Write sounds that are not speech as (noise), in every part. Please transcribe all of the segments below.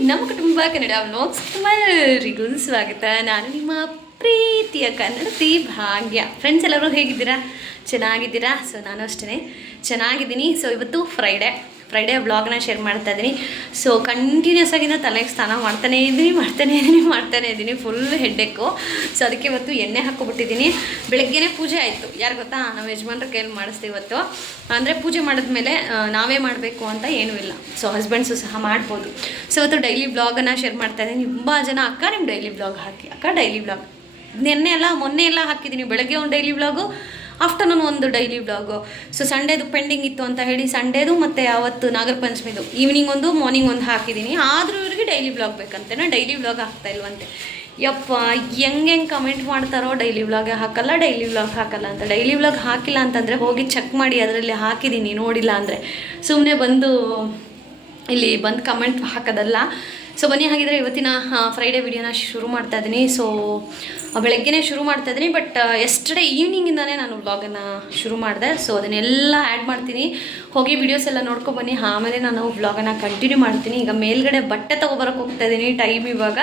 ನಮ್ಮ ಕುಟುಂಬ ಕನ್ನಡ ವ್ಲಾಗ್ಸ್ ಎಲ್ಲರಿಗೂ ಸ್ವಾಗತ ನಾನು ನಿಮ್ಮ ಪ್ರೀತಿಯ ಕನ್ನಡತಿ ಭಾಗ್ಯ. ಫ್ರೆಂಡ್ಸ್ ಎಲ್ಲರೂ ಹೇಗಿದ್ದೀರಾ? ಚೆನ್ನಾಗಿದ್ದೀರಾ? ಸೊ ನಾನು ಅಷ್ಟೇ ಚೆನ್ನಾಗಿದ್ದೀನಿ. ಸೊ ಇವತ್ತು ಫ್ರೈಡೇ ಫ್ರೈಡೇ ವ್ಲಾಗ್ನ ಶೇರ್ ಮಾಡ್ತಾ ಇದ್ದೀನಿ ಸೊ ಕಂಟಿನ್ಯೂಸ್ ಆಗಿ ನಾನು ತಲೆಗೆ ಸ್ನಾನ ಮಾಡ್ತಾನೇ ಇದ್ದೀನಿ ಮಾಡ್ತಾನೇ ಇದ್ದೀನಿ ಮಾಡ್ತಾನೇ ಇದ್ದೀನಿ ಫುಲ್ ಹೆಡ್ಡೆಕ್ಕು ಸೊ ಅದಕ್ಕೆ ಇವತ್ತು ಎಣ್ಣೆ ಹಾಕ್ಕೊಬಿಟ್ಟಿದ್ದೀನಿ ಬೆಳಗ್ಗೆನೇ ಪೂಜೆ ಆಯಿತು. ಯಾರು ಗೊತ್ತಾ? ನಮ್ಮ ಯಜಮಾನ್ರ ಕೈಯಲ್ಲಿ ಮಾಡಿಸ್ತೀವಿ ಇವತ್ತು. ಅಂದರೆ ಪೂಜೆ ಮಾಡಿದ್ಮೇಲೆ ನಾವೇ ಮಾಡಬೇಕು ಅಂತ ಏನೂ ಇಲ್ಲ. ಸೊ ಹಸ್ಬೆಂಡ್ಸು ಸಹ ಮಾಡ್ಬೋದು. ಸೊ ಇವತ್ತು ಡೈಲಿ ಬ್ಲಾಗನ್ನು ಶೇರ್ ಮಾಡ್ತಾ ಇದ್ದೀನಿ ತುಂಬ ಜನ, ಅಕ್ಕ ನಿಮ್ಮ ಡೈಲಿ ಬ್ಲಾಗ್ ಹಾಕಿ. ಅಕ್ಕ ಡೈಲಿ ಬ್ಲಾಗ್ ನಿನ್ನೆ ಎಲ್ಲ, ಮೊನ್ನೆ ಎಲ್ಲ ಹಾಕಿದ್ದೀನಿ ಬೆಳಗ್ಗೆ ಒಂದು ಡೈಲಿ ಬ್ಲಾಗು ಆಫ್ಟರ್ನೂನ್ ಒಂದು ಡೈಲಿ ವ್ಲಾಗು ಸೊ ಸಂಡೇದು ಪೆಂಡಿಂಗ್ ಇತ್ತು ಅಂತ ಹೇಳಿ ಸಂಡೇದು ಮತ್ತು ಅವತ್ತು ನಾಗರ ಪಂಚಮಿದು ಈವ್ನಿಂಗ್ ಒಂದು ಮಾರ್ನಿಂಗ್ ಒಂದು ಹಾಕಿದ್ದೀನಿ. ಆದರೂ ಇವ್ರಿಗೆ ಡೈಲಿ ಬ್ಲಾಗ್ ಬೇಕಂತೆ. ನಾನು ಡೈಲಿ ಬ್ಲಾಗ್ ಹಾಕ್ತಾ ಇಲ್ವಂತೆ. ಯಪ್ಪ, ಹೆಂಗೆ ಹೆಂಗೆ ಕಮೆಂಟ್ ಮಾಡ್ತಾರೋ ಡೈಲಿ ವ್ಲಾಗೆ ಹಾಕಲ್ಲ ಡೈಲಿ ವ್ಲಾಗ್ ಹಾಕಲ್ಲ ಅಂತ. ಡೈಲಿ ವ್ಲಾಗ್ ಹಾಕಿಲ್ಲ ಅಂತಂದರೆ ಹೋಗಿ ಚೆಕ್ ಮಾಡಿ ಅದರಲ್ಲಿ ಹಾಕಿದ್ದೀನಿ ನೋಡಿಲ್ಲ ಅಂದರೆ. ಸುಮ್ಮನೆ ಬಂದು ಇಲ್ಲಿ ಬಂದು ಕಮೆಂಟ್ ಹಾಕೋದಲ್ಲ. ಸೊ ಬನ್ನಿ ಹಾಗಿದ್ರೆ ಇವತ್ತಿನ ಫ್ರೈಡೇ ವಿಡಿಯೋನ ಶುರು ಮಾಡ್ತಾ ಇದ್ದೀನಿ ಸೊ ಬೆಳಗ್ಗೆನೇ ಶುರು ಮಾಡ್ತಾ ಇದ್ದೀನಿ ಬಟ್ ಎಸ್ಟರ್ಡೇ ಈವ್ನಿಂಗಿಂದನೇ ನಾನು ವ್ಲಾಗನ್ನು ಶುರು ಮಾಡಿದೆ. ಸೊ ಅದನ್ನೆಲ್ಲ ಆ್ಯಡ್ ಮಾಡ್ತೀನಿ. ಹೋಗಿ ವಿಡಿಯೋಸ್ ಎಲ್ಲ ನೋಡ್ಕೊ ಬನ್ನಿ. ಆಮೇಲೆ ನಾನು ವ್ಲಾಗನ್ನು ಕಂಟಿನ್ಯೂ ಮಾಡ್ತೀನಿ. ಈಗ ಮೇಲ್ಗಡೆ ಬಟ್ಟೆ ತೊಗೊಬರಕ್ಕೆ ಹೋಗ್ತಾ ಇದ್ದೀನಿ ಟೈಮ್ ಇವಾಗ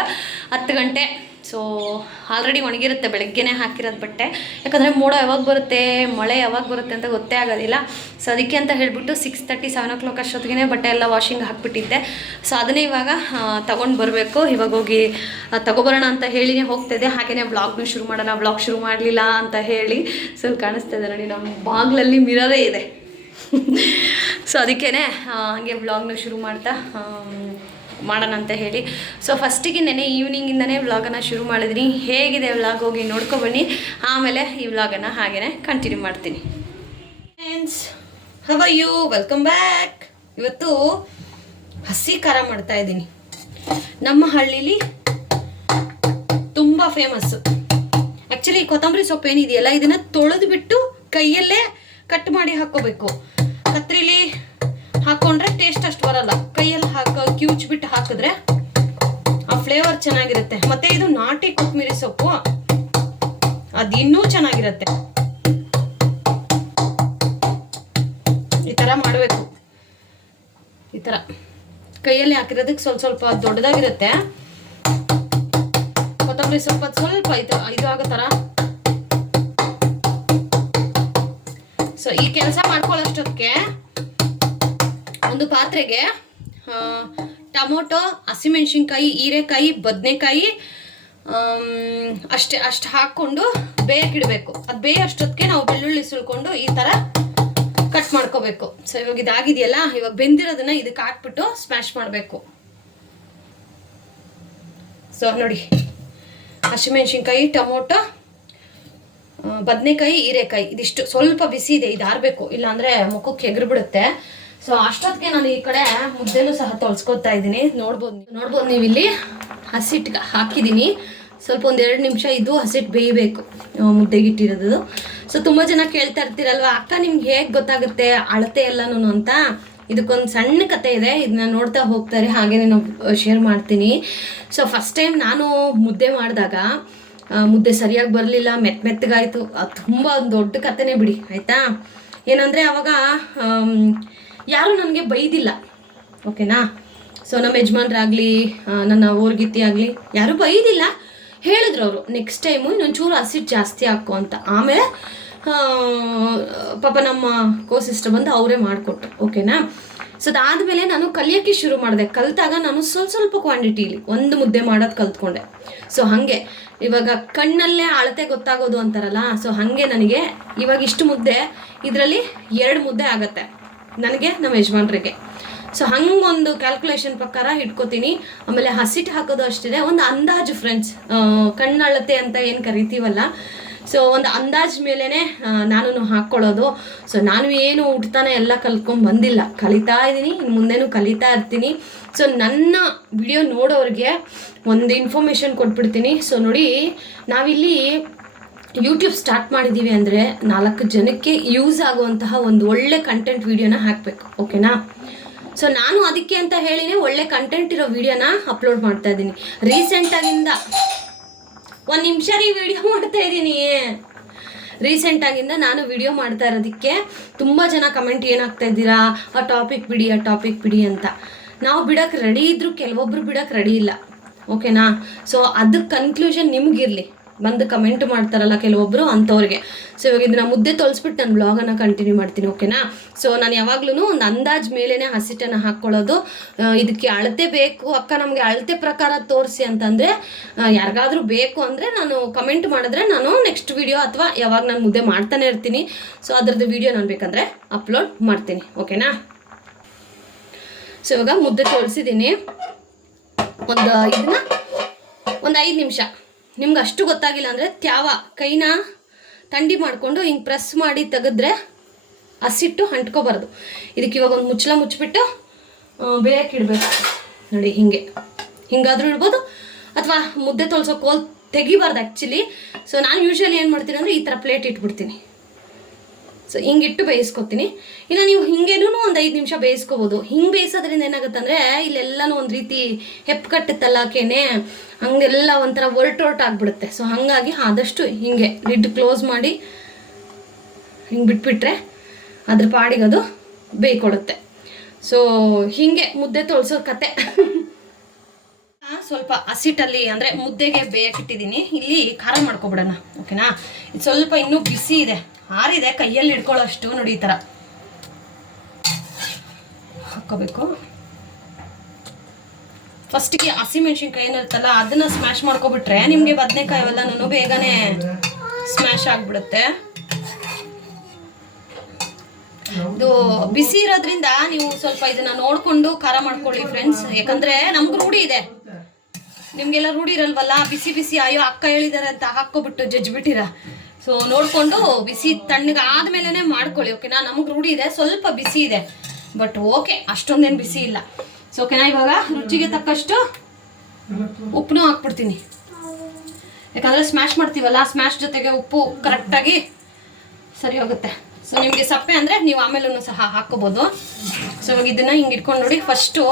ಹತ್ತು ಗಂಟೆ. ಸೊ ಆಲ್ರೆಡಿ ಒಣಗಿರುತ್ತೆ, ಬೆಳಗ್ಗೆನೇ ಹಾಕಿರೋದು ಬಟ್ಟೆ. ಯಾಕಂದರೆ ಮೋಡ ಯಾವಾಗ ಬರುತ್ತೆ, ಮಳೆ ಯಾವಾಗ ಬರುತ್ತೆ ಅಂತ ಗೊತ್ತೇ ಆಗೋದಿಲ್ಲ. ಸೊ ಅದಕ್ಕೆ ಅಂತ ಹೇಳಿಬಿಟ್ಟು six thirty seven o'clock ಅಷ್ಟೊತ್ತಿಗೆ ಬಟ್ಟೆ ಎಲ್ಲ ವಾಷಿಂಗ್ ಹಾಕ್ಬಿಟ್ಟಿದ್ದೆ. ಸೊ ಅದನ್ನೇ ಇವಾಗ ತೊಗೊಂಡು ಬರಬೇಕು. ಇವಾಗ ಹೋಗಿ ತೊಗೊಬರೋಣ ಅಂತ ಹೇಳಿನೇ ಹೋಗ್ತಿದ್ದೆ ಹಾಗೆಯೇ ಬ್ಲಾಗ್ನೂ ಶುರು ಮಾಡೋಣ ಬ್ಲಾಗ್ ಶುರು ಮಾಡಲಿಲ್ಲ ಅಂತ ಹೇಳಿ. ಸೊ ಕಾಣಿಸ್ತಾ ಇದೆ ನೋಡಿ, ನಮ್ಮ ಬಾಗ್ಲಲ್ಲಿ ಮಿರರೇ ಇದೆ. ಸೊ ಅದಕ್ಕೇ ಹಾಗೆ ಬ್ಲಾಗ್ನ ಶುರು ಮಾಡ್ತಾ ಮಾಡೋಣ ಅಂತ ಹೇಳಿ ಸೊ ಫಸ್ಟಿಗೆ ನೆನೆ ಈವ್ನಿಂಗಿಂದನೇ ವ್ಲಾಗನ್ನು ಶುರು ಮಾಡಿದ್ರಿ. ಹೇಗಿದೆ ವ್ಲಾಗ್ ಹೋಗಿ ನೋಡ್ಕೊಬನ್ನಿ. ಆಮೇಲೆ ಈ ವ್ಲಾಗನ್ನು ಹಾಗೇ ಕಂಟಿನ್ಯೂ ಮಾಡ್ತೀನಿ. Friends how are you welcome back ಇವತ್ತು ಹಸಿ ಖಾರ ಮಾಡ್ತಾ ಇದ್ದೀನಿ. ನಮ್ಮ ಹಳ್ಳಿಲಿ ತುಂಬ ಫೇಮಸ್ಸು ಆ್ಯಕ್ಚುಲಿ ಕೊತ್ತಂಬರಿ ಸೊಪ್ಪು ಏನಿದೆಯಲ್ಲ, ಇದನ್ನು ತೊಳೆದು ಬಿಟ್ಟು ಕೈಯಲ್ಲೇ ಕಟ್ ಮಾಡಿ ಹಾಕ್ಕೋಬೇಕು. ಕತ್ರಿಲಿ ಹಾಕೊಂಡ್ರೆ ಟೇಸ್ಟ್ ಅಷ್ಟು ಬರಲ್ಲ. ಕೈಯಲ್ಲಿ ಹಾಕ, ಕ್ಯೂಚ್ ಬಿಟ್ಟು ಹಾಕಿದ್ರೆ ಆ ಫ್ಲೇವರ್ ಚೆನ್ನಾಗಿರುತ್ತೆ. ಮತ್ತೆ ಇದು ನಾಟಿ ಕೊತ್ತಂಬರಿ ಸೊಪ್ಪು. ಅದು ಇನ್ನೂ ಚೆನ್ನಾಗಿರುತ್ತೆ. ಈ ಥರ ಮಾಡಬೇಕು. ಈ ಥರ ಕೈಯಲ್ಲಿ ಹಾಕಿರೋದಕ್ಕೆ ಸ್ವಲ್ಪ ಸ್ವಲ್ಪ ದೊಡ್ಡದಾಗಿರುತ್ತೆ. ಕೊತ್ತಂಬರಿ ಸ್ವಲ್ಪ ಸ್ವಲ್ಪ ಇದು ಇದು ಆಗೋ ಥರ ಸೊ ಈ ಕೆಲಸ ಮಾಡ್ಕೊಳ್ಳೋಷ್ಟೊತ್ತಿಗೆ ಒಂದು ಪಾತ್ರೆಗೆ ಟೊಮೊಟೊ, ಹಸಿಮೆಣಸಿನ್ಕಾಯಿ, ಹೀರೆಕಾಯಿ, ಬದನೆಕಾಯಿ ಅಷ್ಟೇ, ಅಷ್ಟು ಹಾಕ್ಕೊಂಡು ಬೇಯಕ್ಕಿಡಬೇಕು ಅದು ಬೇಯ ಅಷ್ಟೊತ್ತಿಗೆ ನಾವು ಬೆಳ್ಳುಳ್ಳಿ ಸುಳ್ಕೊಂಡು ಈ ಥರ ಕಟ್ ಮಾಡ್ಕೋಬೇಕು. ಸೊ ಇವಾಗ ಇದಾಗಿದೆಯಲ್ಲ, ಇವಾಗ ಬೆಂದಿರೋದನ್ನ ಇದಕ್ಕೆ ಹಾಕ್ಬಿಟ್ಟು ಸ್ಮ್ಯಾಶ್ ಮಾಡಬೇಕು. ಸೊ ನೋಡಿ. ಹಸಿಮೆಣ್ಸಿನ್ಕಾಯಿ, ಟೊಮೊಟೊ ಬದನೆಕಾಯಿ, ಹೀರೆಕಾಯಿ, ಇದಿಷ್ಟು. ಸ್ವಲ್ಪ ಬಿಸಿ ಇದೆ ಇದು ಆರಬೇಕು ಇಲ್ಲಾಂದ್ರೆ ಮುಖಕ್ಕೆ ಎಗರು ಸೊ ಅಷ್ಟೊತ್ತಿಗೆ ನಾನು ಈ ಕಡೆ ಮುದ್ದೆನೂ ಸಹ ತೊಳ್ಸ್ಕೊತಾ ಇದ್ದೀನಿ. ನೋಡ್ಬೋದು. ನೋಡ್ಬೋದು ನೀವು ಇಲ್ಲಿ ಹಸಿಟ್ಟು ಹಾಕಿದ್ದೀನಿ. ಸ್ವಲ್ಪ ಒಂದು ಎರಡು ನಿಮಿಷ ಇದು ಹಸಿಟ್ಟು ಬೇಯಬೇಕು. ಮುದ್ದೆಗಿಟ್ಟಿರೋದು. ಸೊ ತುಂಬ ಜನ ಕೇಳ್ತಾ ಇರ್ತೀರಲ್ವಾ ಅಕ್ಕ ನಿಮ್ಗೆ ಹೇಗೆ ಗೊತ್ತಾಗುತ್ತೆ? ಅಳತೆ ಎಲ್ಲನೂ ಅಂತ? ಇದಕ್ಕೊಂದು ಸಣ್ಣ ಕತೆ ಇದೆ. ಇದನ್ನ ನೋಡ್ತಾ ಹೋಗ್ತಾರೆ. ಹಾಗೇನೇ ನಾನು ಶೇರ್ ಮಾಡ್ತೀನಿ. ಸೊ ಫಸ್ಟ್ ಟೈಮ್ ನಾನು ಮುದ್ದೆ ಮಾಡಿದಾಗ ಮುದ್ದೆ ಸರಿಯಾಗಿ ಬರಲಿಲ್ಲ. ಮೆತ್ತ ಮೆತ್ತಗಾಯಿತು ಅದು ತುಂಬ ಒಂದು ದೊಡ್ಡ ಕತೆನೇ ಬಿಡಿ. ಆಯಿತಾ? ಏನಂದರೆ ಆಮ್, ಯಾರೂ ನನಗೆ ಬೈದಿಲ್ಲ. ಓಕೆನಾ ಸೊ ನಮ್ಮ ಯಜಮಾನ್ರಾಗಲಿ ನನ್ನ ಓರ್ಗಿತ್ತಿ ಆಗಲಿ, ಯಾರೂ ಬೈದಿಲ್ಲ. ಹೇಳಿದ್ರು ಅವರು ನೆಕ್ಸ್ಟ್ ಟೈಮು ಇನ್ನೊಂಚೂರು ಹಸಿಟ್ಟು ಜಾಸ್ತಿ ಹಾಕು ಅಂತ. ಆಮೇಲೆ ಪಾಪ ನಮ್ಮ ಕೋ ಸಿಸ್ಟರ್ ಬಂದು ಅವರೇ ಮಾಡಿಕೊಟ್ರು. ಓಕೆನಾ ಸೊ ಅದಾದಮೇಲೆ ನಾನು ಕಲಿಯೋಕ್ಕೆ ಶುರು ಮಾಡಿದೆ. ಕಲಿತಾಗ ನಾನು ಸ್ವಲ್ಪ ಸ್ವಲ್ಪ ಕ್ವಾಂಟಿಟಿಲಿ ಒಂದು ಮುದ್ದೆ ಮಾಡೋದು ಕಲ್ತ್ಕೊಂಡೆ. ಸೊ ಹಾಗೆ. ಇವಾಗ ಕಣ್ಣಲ್ಲೇ ಅಳತೆ ಗೊತ್ತಾಗೋದು ಅಂತಾರಲ್ಲ ಸೊ ಹಾಗೆ ನನಗೆ ಇವಾಗ ಇಷ್ಟು ಮುದ್ದೆ, ಇದರಲ್ಲಿ ಎರಡು ಮುದ್ದೆ ಆಗತ್ತೆ. ನನಗೆ, ನಮ್ಮ ಯಜಮಾನ್ರಿಗೆ. ಸೊ ಹಂಗೊಂದು ಕ್ಯಾಲ್ಕುಲೇಷನ್ ಪ್ರಕಾರ ಇಟ್ಕೋತೀನಿ. ಆಮೇಲೆ ಹಸಿಟ್ಟು ಹಾಕೋದು ಅಷ್ಟಿದೆ. ಒಂದು ಅಂದಾಜು ಫ್ರೆಂಡ್ಸ್ ಕಣ್ಣಳತೆ ಅಂತ ಏನು ಕರಿತೀವಲ್ಲ? ಸೊ ಒಂದು ಅಂದಾಜ್ ಮೇಲೇ ನಾನು ಹಾಕ್ಕೊಳ್ಳೋದು ಸೊ ನಾನು ಏನು ಹುಟ್ಟತಾನೆ ಎಲ್ಲ ಕಲ್ತ್ಕೊಂಡ್ ಬಂದಿಲ್ಲ. ಕಲಿತಾ ಇದ್ದೀನಿ ಇನ್ನು ಮುಂದೆನೂ ಕಲಿತಾ ಇರ್ತೀನಿ. ಸೊ ನನ್ನ ವಿಡಿಯೋ ನೋಡೋರಿಗೆ ಒಂದು ಇನ್ಫಾರ್ಮೇಷನ್ ಕೊಟ್ಬಿಡ್ತೀನಿ. ಸೊ ನೋಡಿ, ನಾವಿಲ್ಲಿ ಯೂಟ್ಯೂಬ್ ಸ್ಟಾರ್ಟ್ ಮಾಡಿದ್ದೀವಿ ಅಂದರೆ ನಾಲ್ಕು ಜನಕ್ಕೆ ಯೂಸ್ ಆಗುವಂತಹ ಒಂದು ಒಳ್ಳೆ ಕಂಟೆಂಟ್ ವೀಡಿಯೋನ ಹಾಕಬೇಕು ಓಕೆನಾ ಸೊ ನಾನು ಅದಕ್ಕೆ ಅಂತ ಹೇಳಿನೇ ಒಳ್ಳೆ ಕಂಟೆಂಟ್ ಇರೋ ವೀಡಿಯೋನ ಅಪ್ಲೋಡ್ ಮಾಡ್ತಾ ಇದ್ದೀನಿ. ರೀಸೆಂಟಾಗಿಂದ ಒಂದು ನಿಮಿಷ ರೀ ವಿಡಿಯೋ ಮಾಡ್ತಾ ಇದ್ದೀನಿ. ರೀಸೆಂಟಾಗಿಂದ ನಾನು ವಿಡಿಯೋ ಮಾಡ್ತಾ ಇರೋದಕ್ಕೆ ತುಂಬ ಜನ ಕಮೆಂಟ್ ಏನಾಗ್ತಾ ಇದ್ದೀರಾ? ಆ ಟಾಪಿಕ್ ಬಿಡಿ, ಆ ಟಾಪಿಕ್ ಬಿಡಿ ಅಂತ. ನಾವು ಬಿಡಕ್ಕೆ ರೆಡಿ ಇದ್ದರೂ ಕೆಲವೊಬ್ರು ಬಿಡೋಕ್ಕೆ ರೆಡಿ ಇಲ್ಲ ಓಕೆನಾ ಸೊ ಅದಕ್ಕೆ ಕನ್ಕ್ಲೂಷನ್ ನಿಮ್ಗಿರ್ಲಿ. ಬಂದು ಕಮೆಂಟ್ ಮಾಡ್ತಾರಲ್ಲ ಕೆಲವೊಬ್ರು ಅಂಥವ್ರಿಗೆ. ಸೊ ಇವಾಗ ಇದನ್ನ ಮುದ್ದೆ ತೊಲಸ್ಬಿಟ್ಟು ನಾನು ಬ್ಲಾಗನ್ನು ಕಂಟಿನ್ಯೂ ಮಾಡ್ತೀನಿ ಓಕೆನಾ ಸೊ ನಾನು ಯಾವಾಗ್ಲೂ ಒಂದು ಅಂದಾಜ್ ಮೇಲೇ ಹಸಿಟ್ಟನ್ನು ಹಾಕ್ಕೊಳ್ಳೋದು ಇದಕ್ಕೆ ಅಳತೆ ಬೇಕು. ಅಕ್ಕ ನಮಗೆ ಅಳತೆ ಪ್ರಕಾರ ತೋರಿಸಿ ಅಂತಂದರೆ ಯಾರಿಗಾದ್ರೂ ಬೇಕು ಅಂದರೆ ನಾನು ಕಮೆಂಟ್ ಮಾಡಿದ್ರೆ ನಾನು ನೆಕ್ಸ್ಟ್ ವಿಡಿಯೋ ಅಥವಾ ಯಾವಾಗ ನಾನು ಮುದ್ದೆ ಮಾಡ್ತಾನೆ ಇರ್ತೀನಿ. ಸೊ ಅದ್ರದ್ದು ವಿಡಿಯೋ ನಾನು ಬೇಕಂದರೆ ಅಪ್ಲೋಡ್ ಮಾಡ್ತೀನಿ ಓಕೆನಾ ಸೊ ಇವಾಗ ಮುದ್ದೆ ತೋರಿಸಿದ್ದೀನಿ ಒಂದು ಇದನ್ನ ಒಂದು ಐದು ನಿಮಿಷ. ನಿಮ್ಗೆ ಅಷ್ಟು ಗೊತ್ತಾಗಿಲ್ಲ ಅಂದರೆ ತ್ಯಾವ, ಕೈನ ತಂಡಿ ಮಾಡಿಕೊಂಡು ಹಿಂಗೆ ಪ್ರೆಸ್ ಮಾಡಿ ತೆಗೆದ್ರೆ ಹಸಿಟ್ಟು ಅಂಟ್ಕೋಬಾರ್ದು. ಇದಕ್ಕೆ ಇವಾಗ ಒಂದು ಮುಚ್ಚಳ ಮುಚ್ಚಿಬಿಟ್ಟು ಬೇಯಕ್ಕೆ ಇಡಬೇಕು. ನೋಡಿ, ಹಿಂಗೆ. ಹಿಂಗಾದರೂ ಇಡ್ಬೋದು. ಅಥವಾ ಮುದ್ದೆ ತೊಳ್ಸೋ ಕೋಲ್ ತೆಗಿಬಾರ್ದು ಆ್ಯಕ್ಚುಲಿ ಸೊ ನಾನು ಯೂಶ್ವಲಿ ಏನು ಮಾಡ್ತೀನಿ ಅಂದರೆ ಈ ಥರ ಪ್ಲೇಟ್ ಇಟ್ಬಿಡ್ತೀನಿ. ಸೊ ಹಿಂಗಿಟ್ಟು ಬೇಯಿಸ್ಕೊತೀನಿ. ಇಲ್ಲ ನೀವು ಹಿಂಗೇನೂ ಒಂದು ಐದು ನಿಮಿಷ ಬೇಯಿಸ್ಕೋಬೋದು. ಹಿಂಗೆ ಬೇಯಿಸೋದ್ರಿಂದ ಏನಾಗುತ್ತೆ ಅಂದರೆ ಇಲ್ಲೆಲ್ಲನೂ ಒಂದು ರೀತಿ ಹೆಪ್ಪು ಕಟ್ಟುತ್ತಲ್ಲಕೇನೆ ಹಂಗೆಲ್ಲ ಒಂಥರ ಒರ್ಟೊರ್ಟ್ ಆಗಿಬಿಡುತ್ತೆ. ಸೊ ಹಾಗಾಗಿ ಆದಷ್ಟು ಹಿಂಗೆ ಲಿಡ್ ಕ್ಲೋಸ್ ಮಾಡಿ ಹಿಂಗೆ ಬಿಟ್ಬಿಟ್ರೆ ಅದ್ರ ಪಾಡಿಗೆ ಅದು ಬೇಯ್ಕೊಡುತ್ತೆ. ಸೊ ಹೀಗೆ ಮುದ್ದೆ ತೊಳ್ಸೋ ಕತೆ. ಸ್ವಲ್ಪ ಹಸಿಟ್ಟಲ್ಲಿ ಅಂದರೆ ಮುದ್ದೆಗೆ ಬೇಯಕ್ಕಿಟ್ಟಿದ್ದೀನಿ ಇಲ್ಲಿ ಖಾರ ಮಾಡ್ಕೊಬಿಡೋಣ, ಓಕೆನಾ? ಇದು ಸ್ವಲ್ಪ ಇನ್ನೂ ಬಿಸಿ ಇದೆ. ಆರಿದೆ ಕೈಯಲ್ಲಿ ಹಿಡ್ಕೊಳ್ಳೋಷ್ಟು ನೋಡಿ ಈ ಥರ ಹಾಕ್ಕೋಬೇಕು ಫಸ್ಟಿಗೆ ಹಸಿಮೆಣ್ಸಿನ್ಕಾಯಿ ಏನಿರುತ್ತಲ್ಲ ಅದನ್ನ ಸ್ಮ್ಯಾಶ್ ಮಾಡ್ಕೊಬಿಟ್ರೆ ನಿಮಗೆ ಬದನೆಕಾಯಿ ಅವೆಲ್ಲನೂ ಬೇಗನೆ ಸ್ಮ್ಯಾಶ್ ಆಗಿಬಿಡುತ್ತೆ. ಇದು ಬಿಸಿ ಇರೋದ್ರಿಂದ ನೀವು ಸ್ವಲ್ಪ ಇದನ್ನ ನೋಡ್ಕೊಂಡು ಖಾರ ಮಾಡ್ಕೊಳ್ಳಿ ಫ್ರೆಂಡ್ಸ್ ಯಾಕಂದ್ರೆ ನಮ್ಗೆ ರೂಢಿ ಇದೆ. ನಿಮ್ಗೆಲ್ಲ ರೂಢಿ ಇರಲ್ವಲ್ಲ, ಬಿಸಿ ಬಿಸಿ ಅಯ್ಯೋ ಅಕ್ಕ ಹೇಳಿದಾರೆ ಅಂತ ಹಾಕ್ಕೊಬಿಟ್ಟು ಜಜ್ಬಿಟ್ಟಿರ ಸೊ ನೋಡ್ಕೊಂಡು ಬಿಸಿ ತಣ್ಣಗೆ ಆದ್ಮೇಲೆ ಮಾಡ್ಕೊಳ್ಳಿ ಓಕೆನಾ ನಮ್ಗೆ ರೂಢಿ ಇದೆ, ಸ್ವಲ್ಪ ಬಿಸಿ ಇದೆ. ಬಟ್ ಓಕೆ ಅಷ್ಟೊಂದೇನು ಬಿಸಿ ಇಲ್ಲ. ಸೊ ಓಕೆನಾ ಇವಾಗ ರುಚಿಗೆ ತಕ್ಕಷ್ಟು ಉಪ್ಪು ಹಾಕ್ಬಿಡ್ತೀನಿ. ಯಾಕಂದ್ರೆ ಸ್ಮ್ಯಾಶ್ ಮಾಡ್ತೀವಲ್ಲ ಸ್ಮ್ಯಾಶ್ ಜೊತೆಗೆ ಉಪ್ಪು ಕರೆಕ್ಟಾಗಿ ಸರಿ ಹೋಗುತ್ತೆ. ಸೊ ನಿಮಗೆ ಸಪ್ಪೆ ಅಂದರೆ ನೀವು ಆಮೇಲೂ ಸಹ ಹಾಕೋಬೋದು ಸೊ ಇವಾಗ ಇದನ್ನ ಹಿಂಗೆ ಇಟ್ಕೊಂಡು ನೋಡಿ ಫಸ್ಟು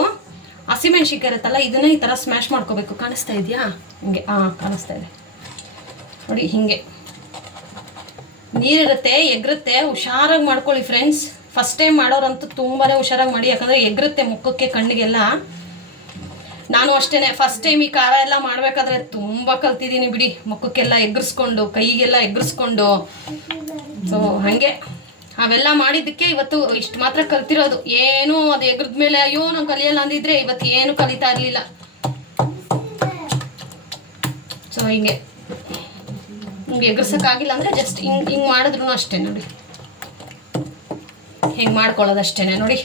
ಹಸಿಮೆಣ್ಸಿಕಾಯಿ ಇರುತ್ತಲ್ಲ, ಇದನ್ನ ಈ ಥರ ಸ್ಮ್ಯಾಶ್ ಮಾಡ್ಕೋಬೇಕು. ಕಾಣಿಸ್ತಾ ಇದೆಯಾ? ಹಿಂಗೆ ಹಾಂ ಕಾಣಿಸ್ತಾ ಇದೆ. ನೋಡಿ, ಹಿಂಗೆ. ನೀರಿರುತ್ತೆ, ಎಗ್ರುತ್ತೆ, ಹುಷಾರಾಗಿ ಮಾಡ್ಕೊಳ್ಳಿ ಫ್ರೆಂಡ್ಸ್ ಫಸ್ಟ್ ಟೈಮ್ ಮಾಡೋರಂತೂ ತುಂಬಾ ಹುಷಾರಾಗಿ ಮಾಡಿ, ಯಾಕಂದರೆ ಎಗ್ರುತ್ತೆ ಮುಖಕ್ಕೆ, ಕಣ್ಣಿಗೆಲ್ಲ. ನಾನು ಅಷ್ಟೇ ಫಸ್ಟ್ ಟೈಮ್ ಈ ಖಾರ ಎಲ್ಲ ಮಾಡಬೇಕಾದ್ರೆ ತುಂಬ ಕಲ್ತಿದ್ದೀನಿ ಬಿಡಿ. ಮುಖಕ್ಕೆಲ್ಲ ಎಗ್ರಿಸ್ಕೊಂಡು, ಕೈಗೆಲ್ಲ ಎಗ್ರಿಸ್ಕೊಂಡು. ಸೊ ಹಾಗೆ. ಅವೆಲ್ಲ ಮಾಡಿದ್ದಕ್ಕೆ ಇವತ್ತು ಇಷ್ಟು ಮಾತ್ರ ಕಲ್ತಿರೋದು. ಏನು ಅದು ಎಗ್ರದ ಮೇಲೆ ಅಯ್ಯೋ ನಾನು ಕಲಿಯಲ್ಲ ಅಂದಿದ್ರೆ ಇವತ್ತು ಏನು ಕಲಿತಾ ಇರಲಿಲ್ಲ. ಸೊ ಹಿಂಗೆ. ಹಿಂಗೆ ಎಗರ್ಸೋಕ್ಕಾಗಿಲ್ಲ ಅಂದರೆ ಜಸ್ಟ್ ಹಿಂಗೆ ಹಿಂಗೆ ಮಾಡಿದ್ರು ಅಷ್ಟೇ ನೋಡಿ. ಹಿಂಗೆ ಮಾಡ್ಕೊಳ್ಳೋದು ಅಷ್ಟೇನೆ ನೋಡಿ.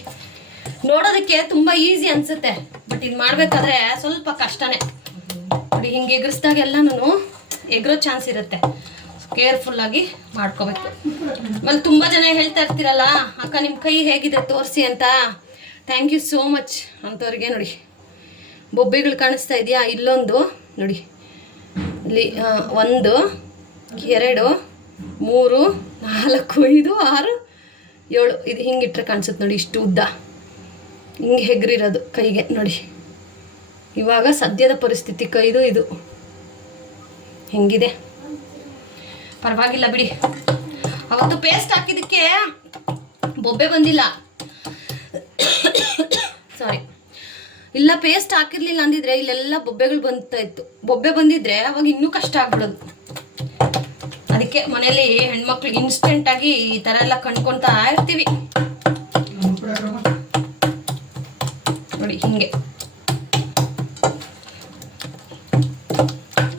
ನೋಡೋದಕ್ಕೆ ತುಂಬ ಈಸಿ ಅನ್ಸುತ್ತೆ. ಬಟ್ ಇದು ಮಾಡಬೇಕಾದ್ರೆ ಸ್ವಲ್ಪ ಕಷ್ಟನೇ. ನೋಡಿ, ಹಿಂಗೆ ಎಗರಿಸ್ದಾಗೆಲ್ಲನೂ ಎಗರೋ ಚಾನ್ಸ್ ಇರುತ್ತೆ. ಕೇರ್ಫುಲ್ಲಾಗಿ ಮಾಡ್ಕೋಬೇಕು. ಆಮೇಲೆ ತುಂಬ ಜನ ಹೇಳ್ತಾ ಇರ್ತೀರಲ್ಲ, ಅಕ್ಕ ನಿಮ್ಮ ಕೈ ಹೇಗಿದೆ? ತೋರಿಸಿ ಅಂತ. ಥ್ಯಾಂಕ್ ಯು ಸೋ ಮಚ್ ಅಂಥವ್ರಿಗೆ ನೋಡಿ. ಬೊಬ್ಬೆಗಳು ಕಾಣಿಸ್ತಾ ಇದೆಯಾ? ಇಲ್ಲೊಂದು ನೋಡಿ. ಇಲ್ಲಿ ಒಂದು. ಎರಡು, ಮೂರು, ನಾಲ್ಕು, ಐದು, ಆರು, ಏಳು. ಇದು ಹಿಂಗಿಟ್ರೆ ಕಾಣಿಸುತ್ತೆ ನೋಡಿ ಇಷ್ಟು ಉದ್ದ. ಹಿಂಗೆ ಹೆಗ್ರಿರೋದು ಕೈಗೆ ನೋಡಿ. ಇವಾಗ ಸದ್ಯದ ಪರಿಸ್ಥಿತಿ ಕೈದು ಇದು. ಹೆಂಗಿದೆ? ಪರವಾಗಿಲ್ಲ ಬಿಡಿ. ಅವತ್ತು ಪೇಸ್ಟ್ ಹಾಕಿದ್ದಕ್ಕೆ ಬೊಬ್ಬೆ ಬಂದಿಲ್ಲ. ಸಾರಿ ಇಲ್ಲ ಪೇಸ್ಟ್ ಹಾಕಿರ್ಲಿಲ್ಲ ಅಂದಿದ್ರೆ ಇಲ್ಲೆಲ್ಲ ಬೊಬ್ಬೆಗಳು ಬಂತಾ ಇತ್ತು. ಬೊಬ್ಬೆ ಬಂದಿದ್ರೆ ಅವಾಗ ಇನ್ನೂ ಕಷ್ಟ ಆಗ್ಬಿಡೋದು. ಅದಕ್ಕೆ ಮನೇಲಿ ಹೆಣ್ಮಕ್ಳು ಇನ್ಸ್ಟೆಂಟ್ ಆಗಿ ಈ ತರ ಎಲ್ಲ ಕಂಡ್ಕೊಂತ ಇರ್ತೀವಿ. ನೋಡಿ, ಹಿಂಗೆ.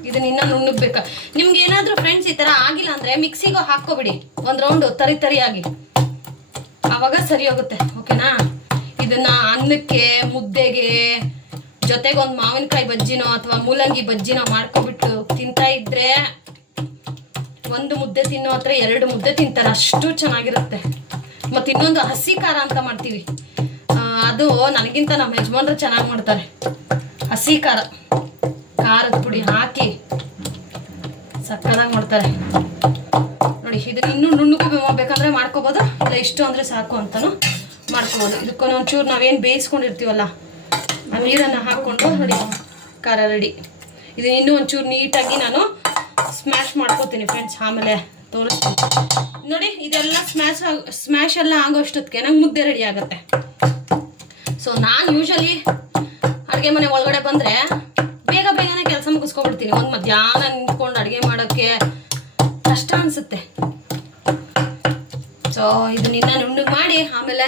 ಇದನ್ನ ಇನ್ನ ನುಣ್ಣಗ್ಬೇಕಾ? ನಿಮ್ಗೆ ಏನಾದ್ರೂ ಫ್ರೆಂಡ್ಸ್ ಈ ತರ ಆಗಿಲ್ಲ ಅಂದ್ರೆ ಮಿಕ್ಸಿಗೂ ಹಾಕೋಬಿಡಿ ಒಂದ್ ರೌಂಡ್ ತರಿ ತರಿಯಾಗಿ. ಅವಾಗ ಸರಿ ಹೋಗುತ್ತೆ, ಓಕೆನಾ? ಇದನ್ನ ಅನ್ನಕ್ಕೆ, ಮುದ್ದೆಗೆ ಜೊತೆಗೆ ಒಂದು ಮಾವಿನಕಾಯಿ ಬಜ್ಜಿನೋ ಅಥವಾ ಮೂಲಂಗಿ ಬಜ್ಜಿನೋ ಮಾಡ್ಕೊಬಿಟ್ಟು ತಿಂತಾ ಇದ್ರೆ ಒಂದು ಮುದ್ದೆ ತಿನ್ನೋ ಹತ್ರ ಎರಡು ಮುದ್ದೆ ತಿಂತಾರೆ, ಅಷ್ಟು ಚೆನ್ನಾಗಿರುತ್ತೆ. ಮತ್ತೆ ಇನ್ನೊಂದು ಹಸಿ ಖಾರ ಅಂತ ಮಾಡ್ತೀವಿ. ಅದು ನನಗಿಂತ ನಮ್ಮ ಯಜಮಾನ್ರು ಚೆನ್ನಾಗಿ ಮಾಡ್ತಾರೆ. ಹಸಿ ಖಾರ. ಖಾರದ ಪುಡಿ ಹಾಕಿ ಸಕ್ಕದಾಗಿ ಮಾಡ್ತಾರೆ. ನೋಡಿ, ಇದನ್ನ ಇನ್ನೂ ನುಣ್ಣಗೂ ಬೇಕಂದ್ರೆ ಮಾಡ್ಕೋಬೋದು, ಇಲ್ಲ ಇಷ್ಟು ಅಂದರೆ ಸಾಕು ಅಂತಲೂ ಮಾಡ್ಕೋಬೋದು. ಇದಕ್ಕೊಂದು ಒಂಚೂರು ನಾವೇನು ಬೇಯಿಸ್ಕೊಂಡಿರ್ತೀವಲ್ಲ, ಆ ನೀರನ್ನು ಹಾಕ್ಕೊಂಡು ನೋಡಿ, ಖಾರ ರೆಡಿ ಇದನ್ನ ಇನ್ನೂ ಒಂಚೂರು ನೀಟಾಗಿ ನಾನು ಸ್ಮ್ಯಾಶ್ ಮಾಡ್ಕೋತೀನಿ ಫ್ರೆಂಡ್ಸ್ ಆಮೇಲೆ ತೋರಿಸ್ತೀನಿ. ನೋಡಿ, ಇದೆಲ್ಲ ಸ್ಮ್ಯಾಶ್ ಸ್ಮ್ಯಾಶ್ ಎಲ್ಲ ಆಗೋಷ್ಟೊತ್ತಿಗೆ ನಂಗೆ ಮುದ್ದೆ ರೆಡಿ ಆಗುತ್ತೆ. ಸೊ ನಾನು ಯೂಶಲಿ ಅಡುಗೆ ಮನೆ ಒಳಗಡೆ ಬಂದರೆ ಬೇಗ ಬೇಗನೆ ಕೆಲಸ ಮುಗಿಸ್ಕೊಬಿಡ್ತೀನಿ. ಒಂದು ಮಧ್ಯಾಹ್ನ ನಿಂತ್ಕೊಂಡು ಅಡುಗೆ ಮಾಡೋಕ್ಕೆ ಕಷ್ಟ ಅನಿಸುತ್ತೆ. ಸೊ ನಿನ್ನ ನುಣ್ಣಗೆ ಮಾಡಿ ಆಮೇಲೆ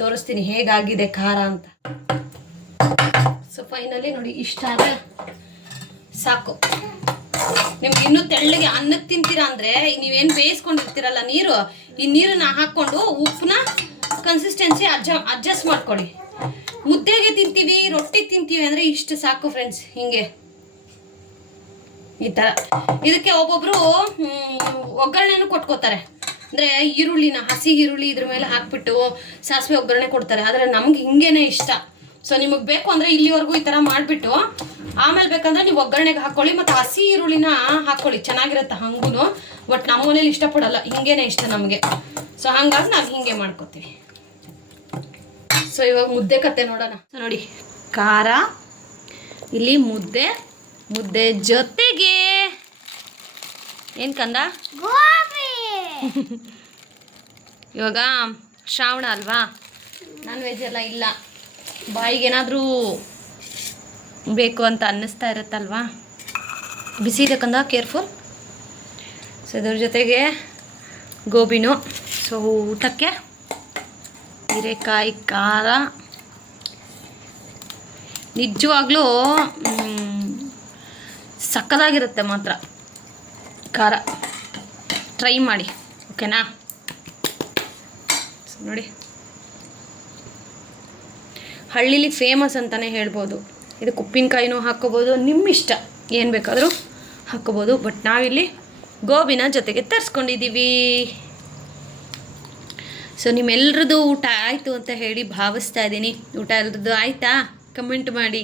ತೋರಿಸ್ತೀನಿ ಹೇಗಾಗಿದೆ ಖಾರ ಅಂತ. ಸೊ ಫೈನಲಿ ನೋಡಿ, ಇಷ್ಟ ಆದರೆ ಸಾಕು. ನಿಮ್ಗೆ ಇನ್ನೂ ತೆಳ್ಳಗೆ ಅನ್ನಕ್ಕೆ ತಿಂತೀರಾ ಅಂದರೆ ನೀವೇನು ಬೇಯಿಸ್ಕೊಂಡಿರ್ತೀರಲ್ಲ ನೀರು, ಈ ನೀರನ್ನ ಹಾಕ್ಕೊಂಡು ಉಪ್ಪನ್ನ ಕನ್ಸಿಸ್ಟೆನ್ಸಿ ಅಡ್ಜ ಅಡ್ಜಸ್ಟ್ ಮಾಡ್ಕೊಳ್ಳಿ ಮುದ್ದೆಗೆ ತಿಂತೀವಿ, ರೊಟ್ಟಿ ತಿಂತೀವಿ ಅಂದರೆ ಇಷ್ಟು ಸಾಕು ಫ್ರೆಂಡ್ಸ್ ಹಿಂಗೆ. ಈ ಥರ ಇದಕ್ಕೆ ಒಬ್ಬೊಬ್ಬರು ಒಗ್ಗರಣೆನೂ ಕೊಟ್ಕೋತಾರೆ. ಅಂದರೆ ಈರುಳ್ಳಿನ, ಹಸಿ ಈರುಳ್ಳಿ ಇದ್ರ ಮೇಲೆ ಹಾಕ್ಬಿಟ್ಟು ಸಾಸಿವೆ ಒಗ್ಗರಣೆ ಕೊಡ್ತಾರೆ. ಆದರೆ ನಮ್ಗೆ ಹಿಂಗೇನೆ ಇಷ್ಟ. ಸೊ ನಿಮಗೆ ಬೇಕು ಅಂದರೆ ಇಲ್ಲಿವರೆಗೂ ಈ ಥರ ಮಾಡಿಬಿಟ್ಟು ಆಮೇಲೆ ಬೇಕಂದ್ರೆ ನೀವು ಒಗ್ಗರಣೆಗೆ ಹಾಕ್ಕೊಳ್ಳಿ ಮತ್ತು ಹಸಿ ಈರುಳ್ಳಿನ ಹಾಕ್ಕೊಳ್ಳಿ ಚೆನ್ನಾಗಿರುತ್ತೆ ಹಂಗೂ ಬಟ್ ನಮ್ಮ ಮನೇಲಿ ಇಷ್ಟಪಡಲ್ಲ. ಹಿಂಗೇನೆ ಇಷ್ಟ ನಮಗೆ. ಸೊ ಹಂಗಾಗಿ ನಾವು ಹಿಂಗೆ ಮಾಡ್ಕೋತೀವಿ. ಸೊ ಇವಾಗ ಮುದ್ದೆ ಕತೆ ನೋಡೋಣ. ಸೊ ನೋಡಿ ಖಾರ ಇಲ್ಲಿ ಮುದ್ದೆ ಮುದ್ದೆ ಜೊತೆಗೆ ಏನು ಕಂದ? (laughs) ಇವಾಗ ಶ್ರಾವಣ ಅಲ್ವಾ? ನಾನ್ ವೆಜ್ ಎಲ್ಲ ಇಲ್ಲ. ಬಾಯಿಗೆ ಏನಾದರೂ ಬೇಕು ಅಂತ ಅನ್ನಿಸ್ತಾ ಇರುತ್ತಲ್ವಾ? ಬಿಸಿ ಇದಕ್ಕಂದ ಕೇರ್ಫುಲ್ ಸೊ ಇದ್ರ ಜೊತೆಗೆ ಗೋಬಿನೂ. ಸೊ ಊಟಕ್ಕೆ ಹೀರೆಕಾಯಿ, ಖಾರ. ನಿಜವಾಗ್ಲೂ ಸಕ್ಕದಾಗಿರುತ್ತೆ ಮಾತ್ರ. ಖಾರ. ಟ್ರೈ ಮಾಡಿ ಓಕೆನಾ ನೋಡಿ. ಹಳ್ಳಿಲಿ ಫೇಮಸ್ ಅಂತಲೇ ಹೇಳ್ಬೋದು. ಇದಕ್ಕೆ ಉಪ್ಪಿನಕಾಯಿನೂ ಹಾಕ್ಕೋಬೋದು. ನಿಮ್ಮ ಇಷ್ಟ ಏನು ಬೇಕಾದರೂ ಹಾಕ್ಕೋಬೋದು. ಬಟ್ ನಾವಿಲ್ಲಿ ಗೋಬಿನ ಜೊತೆಗೆ ತರಿಸ್ಕೊಂಡಿದ್ದೀವಿ ಸೊ ನಿಮ್ಮೆಲ್ಲರದ್ದು ಊಟ ಆಯಿತು ಅಂತ ಹೇಳಿ ಭಾವಿಸ್ತಾ ಇದ್ದೀನಿ. ಊಟ ಎಲ್ಲರದ್ದು ಆಯಿತಾ? ಕಮೆಂಟ್ ಮಾಡಿ.